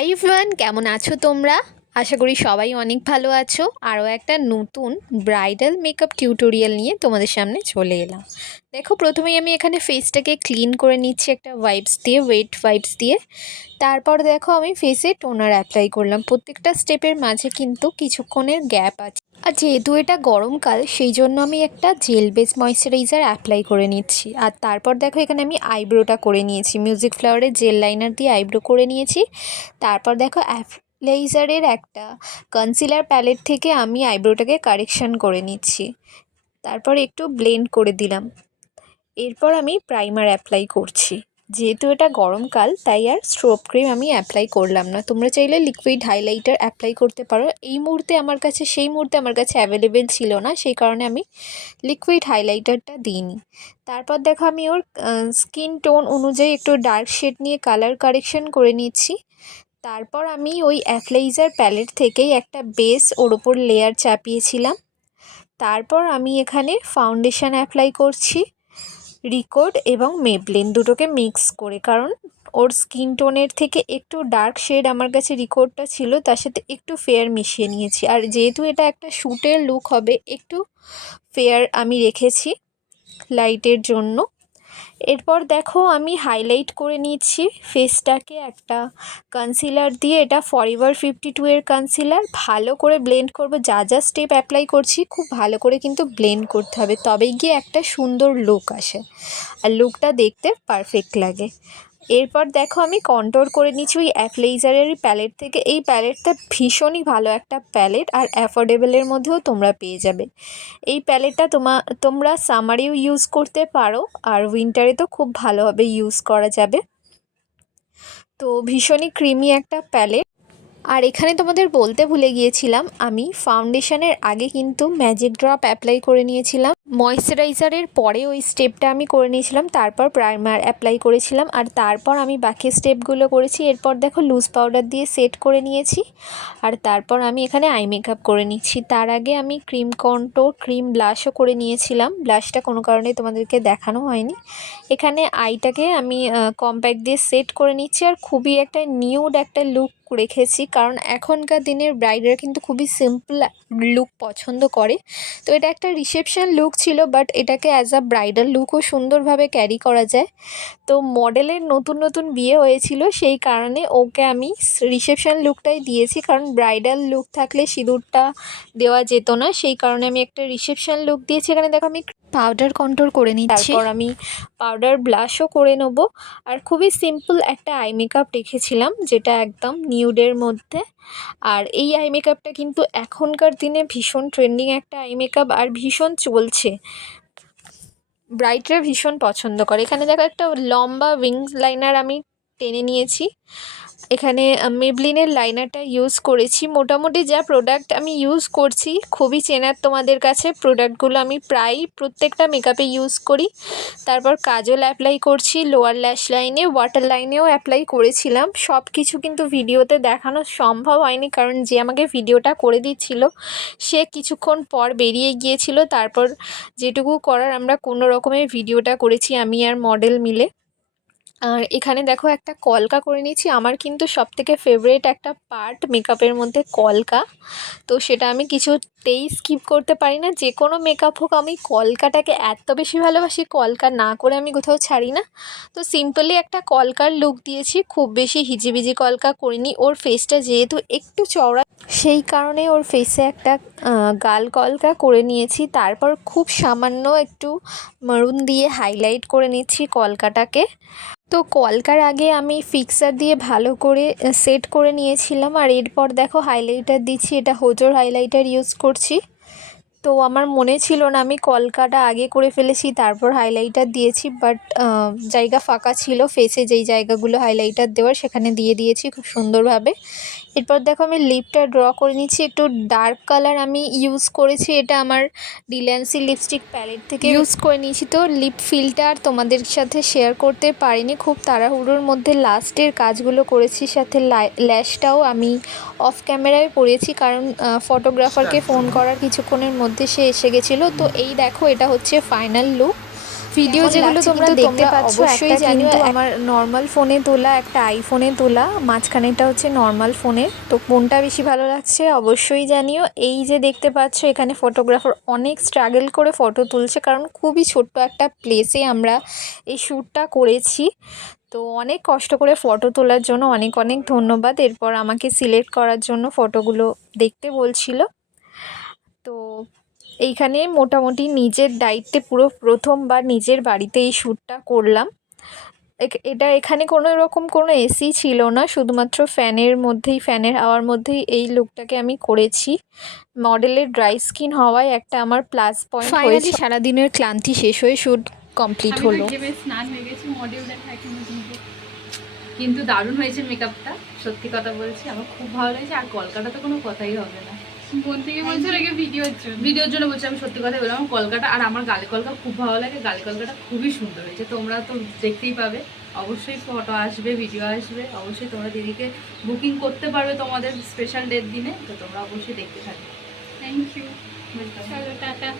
Hi everyone, কেমন আছো তোমরা? আশা করি সবাই অনেক ভালো আছো। আরও একটা নতুন ব্রাইডাল মেকআপ টিউটোরিয়াল নিয়ে তোমাদের সামনে চলে এলাম। দেখো, প্রথমেই আমি এখানে ফেসটাকে ক্লিন করে নিচ্ছি একটা ওয়াইপস দিয়ে, ওয়েট ওয়াইপস দিয়ে। তারপর দেখো আমি ফেসে টোনার অ্যাপ্লাই করলাম। প্রত্যেকটা স্টেপের মাঝে কিন্তু কিছুক্ষণের গ্যাপ আছে। আর যেহেতু এটা গরমকাল, সেই জন্য আমি একটা জেল বেস ময়েশ্চারাইজার অ্যাপ্লাই করে নিচ্ছি। আর তারপর দেখো এখানে আমি আইব্রোটা করে নিয়েছি, মিউজিক ফ্লাওয়ারের জেল লাইনার দিয়ে আইব্রো করে নিয়েছি। তারপর দেখো লেজারের একটা কনসিলার প্যালেট থেকে আমি আইব্রোটাকে কারেকশন করে নিচ্ছি। তারপর একটু ব্লেন্ড করে দিলাম। এরপর আমি প্রাইমার অ্যাপ্লাই করছি। যেহেতু এটা গরমকাল, তাই আর স্ট্রোব ক্রিম আমি অ্যাপ্লাই করলাম না। তোমরা চাইলে লিকুইড হাইলাইটার অ্যাপ্লাই করতে পারো। সেই মুহূর্তে আমার কাছে অ্যাভেলেবেল ছিল না, সেই কারণে আমি লিকুইড হাইলাইটারটা দিইনি। তারপর দেখো আমি ওর স্কিন টোন অনুযায়ী একটু ডার্ক শেড নিয়ে কালার কারেকশন করে নিচ্ছি। তারপর আমি ওই অ্যাপ্লাইজার প্যালেট থেকেই একটা বেস ওর ওপর লেয়ার চাপিয়েছিলাম। তারপর আমি এখানে ফাউন্ডেশন অ্যাপ্লাই করছি, রিকোড এবং মেবলিন দুটোকে মিক্স করে, কারণ ওর স্কিন টোনের থেকে একটু ডার্ক শেড আমার কাছে রিকোডটা ছিল, তার সাথে একটু ফেয়ার মিশিয়ে নিয়েছি। আর যেহেতু এটা একটা শ্যুটের লুক হবে, একটু ফেয়ার আমি রেখেছি লাইটের জন্য। এরপর দেখো আমি হাইলাইট করে নিচ্ছি ফেসটাকে একটা কনসিলার দিয়ে। এটা ফরএভার 52 এর কনসিলার। ভালো করে ব্লেন্ড করব, যা যা স্টেপ অ্যাপ্লাই করছি খুব ভালো করে কিন্তু ব্লেন্ড করতে হবে, তবেই গিয়ে একটা সুন্দর লুক আসে আর লুকটা দেখতে পারফেক্ট লাগে। এরপর দেখো আমি কন্ট্রোল করে নিচ্ছি ওই অ্যাপ্লাইজারের প্যালেট থেকে। এই প্যালেটটা ভীষণই ভালো একটা প্যালেট, আর অ্যাফোর্ডেবলের মধ্যেও তোমরা পেয়ে যাবে। এই প্যালেটটা তোমরা সামারেও ইউজ করতে পারো, আর উইন্টারে তো খুব ভালোভাবে ইউজ করা যাবে। তো ভীষণই ক্রিমি একটা প্যালেট। আর এখানে তোমাদের বলতে ভুলে গিয়েছিলাম, আমি ফাউন্ডেশনের আগে কিন্তু ম্যাজিক ড্রপ অ্যাপ্লাই করে নিয়েছিলাম। ময়েশ্চারাইজারের পরে ওই স্টেপটা আমি করে নিয়েছিলাম, তারপর প্রাইমার অ্যাপ্লাই করেছিলাম, আর তারপর আমি বাকি স্টেপগুলো করেছি। এরপর দেখো লুজ পাউডার দিয়ে সেট করে নিয়েছি, আর তারপর আমি এখানে আই মেকআপ করে নিচ্ছি। তার আগে আমি ক্রিম কন্ট্রোল, ক্রিম ব্লাশও করে নিয়েছিলাম। ব্লাশটা কোনো কারণে তোমাদেরকে দেখানো হয়নি। এখানে আইটাকে আমি কম্প্যাক্ট দিয়ে সেট করে নিচ্ছি, আর খুবই একটা নিউড একটা লুক রেখেছি, কারণ এখনকার দিনের ব্রাইডরা কিন্তু খুবই সিম্পল লুক পছন্দ করে। তো এটা একটা রিসেপশন লুক ছিল, বাট এটাকে অ্যাজ আ ব্রাইডাল লুকও সুন্দরভাবে ক্যারি করা যায়। তো মডেলের নতুন নতুন বিয়ে হয়েছিল, সেই কারণে ওকে আমি রিসেপশন লুকটাই দিয়েছি, কারণ ব্রাইডাল লুক থাকলে সিঁদুরটা দেওয়া যেত না, সেই কারণে আমি একটা রিসেপশন লুক দিয়েছি। এখানে দেখো আমি পাউডার কন্ট্রোল করে নিচ্ছি, তারপর আমি পাউডার ব্লাশও করে নেব। আর খুবই সিম্পল একটা আই মেকআপ রেখেছিলাম, যেটা একদম নিউডের মধ্যে। আর এই আই মেকআপটা কিন্তু এখনকার দিনে ভীষণ ট্রেন্ডিং একটা আই মেকআপ, আর ভীষণ চলছে, ব্রাইডরা ভীষণ পছন্দ করে। এখানে দেখো একটা লম্বা উইংস লাইনার আমি টেনে নিয়েছি। এখানে মেবলিনের লাইনারটা ইউজ করেছি। মোটামুটি যা প্রোডাক্ট আমি ইউজ করছি খুবই চেনার তোমাদের কাছে। প্রোডাক্টগুলো আমি প্রায় প্রত্যেকটা মেকআপে ইউজ করি। তারপর কাজল অ্যাপ্লাই করছি লোয়ার ল্যাশ লাইনে, ওয়াটার লাইনেও অ্যাপ্লাই করেছিলাম। সব কিছু কিন্তু ভিডিওতে দেখানো সম্ভব হয়নি, কারণ যে আমাকে ভিডিওটা করে দিচ্ছিল সে কিছুক্ষণ পর বেরিয়ে গিয়েছিল। তারপর যেটুকু করার আমরা কোনো রকমের ভিডিওটা করেছি আমি আর মডেল মিলে। আর এখানে দেখো একটা কলকা করে নিয়েছি। আমার কিন্তু সবথেকে ফেভারিট একটা পার্ট মেকআপের মধ্যে কলকা, তো সেটা আমি কিছুতেই স্কিপ করতে পারি না। যে কোনো মেকআপ হোক, আমি কলকাটাকে এত বেশি ভালোবাসি, কলকা না করে আমি কোথাও ছাড়ি না। তো সিম্পলি একটা কলকার লুক দিয়েছি, খুব বেশি হিজিবিজি কলকা করিনি। ওর ফেসটা যেহেতু একটু চওড়া, সেই কারণে ওর ফেসে একটা গাল কলকা করে নিয়েছি। তারপর খুব সামান্য একটু মারুন দিয়ে হাইলাইট করে নিচ্ছি কলকাটাকে। তো কলকার আগে আমি ফিক্সার দিয়ে ভালো করে সেট করে নিয়েছিলাম, আর এরপর দেখো হাইলাইটার দিচ্ছি। এটা হোজোর হাইলাইটার ইউজ করছি। তো আমার মনে ছিল না, আমি কলকাটা আগে করে ফেলেছি তারপর হাইলাইটার দিয়েছি, বাট জায়গা ফাঁকা ছিল ফেসে, যেই জায়গাগুলো হাইলাইটার দেওয়ার সেখানে দিয়ে দিয়েছি খুব সুন্দরভাবে। এরপর দেখো আমি লিপটা ড্র করে নিচ্ছি। একটু ডার্ক কালার আমি ইউজ করেছি, এটা আমার ডিল্যান্সি লিপস্টিক প্যালেট থেকে ইউজ করে নিয়েছি। তো লিপ ফিলটা তোমাদের সাথে শেয়ার করতে পারিনি, খুব তাড়াহুড়োর মধ্যে লাস্টের কাজগুলো করেছি। সাথে ল্যাশটাও আমি অফ ক্যামেরায় পরেছি, কারণ ফটোগ্রাফারকে ফোন করার কিছুক্ষণের মধ্যে সে এসে গেছিলো। তো এই দেখো, এটা হচ্ছে ফাইনাল লুক। ভিডিও যেগুলো তোমরা দেখতে পাচ্ছ অবশ্যই জানিও আমার নর্মাল ফোনে তোলা, একটা আইফোনে তোলা, মাঝখানেটা হচ্ছে নর্মাল ফোনের। তো কোনটা বেশি ভালো লাগছে অবশ্যই জানিও। এই যে দেখতে পাচ্ছ এখানে ফটোগ্রাফার অনেক স্ট্রাগল করে ফটো তুলছে, কারণ খুবই ছোট্ট একটা প্লেসে আমরা এই শ্যুটটা করেছি। তো অনেক কষ্ট করে ফটো তোলার জন্য অনেক অনেক ধন্যবাদ। এরপর আমাকে সিলেক্ট করার জন্য ফটোগুলো দেখতে বলছিল। তো এইখানে মোটামুটি নিজের দায়িত্বে পুরো প্রথমবার নিজের বাড়িতে এই শ্যুটটা করলাম। এটা এখানে কোনো রকম কোনো এসি ছিল না, শুধুমাত্র ফ্যানের মধ্যেই, ফ্যানের হাওয়ার মধ্যেই এই লুকটাকে আমি করেছি। মডেলের ড্রাই স্কিন হওয়ায় একটা আমার প্লাস পয়েন্ট হয়েছে। ফাইনালি সারাদিনের ক্লান্তি শেষ হয়ে শ্যুট কমপ্লিট হলো। স্নান হয়ে গেছে, মডেল দেখা এখনো কিন্তু দারুণ হয়েছে মেকআপটা, সত্যি কথা বলছি আমার খুব ভালো লেগেছে। আর কলকাতা তো কোনো কথাই হবে না, মন থেকে বলছো নাকি ভিডিওর জন্য বলছি। আমি সত্যি কথা বললাম, আমার কলকাতা আর আমার গালে কলকা খুব ভালো লাগে। গালে কলকাটা খুবই সুন্দর হয়েছে, তোমরা তো দেখতেই পাবে। অবশ্যই ফটো আসবে, ভিডিও আসবে, অবশ্যই তোমরা দিদিকে বুকিং করতে পারবে তোমাদের স্পেশাল ডেট দিনে। তো তোমরা অবশ্যই দেখতে থাকবে। থ্যাংক ইউ, চলো টাটা।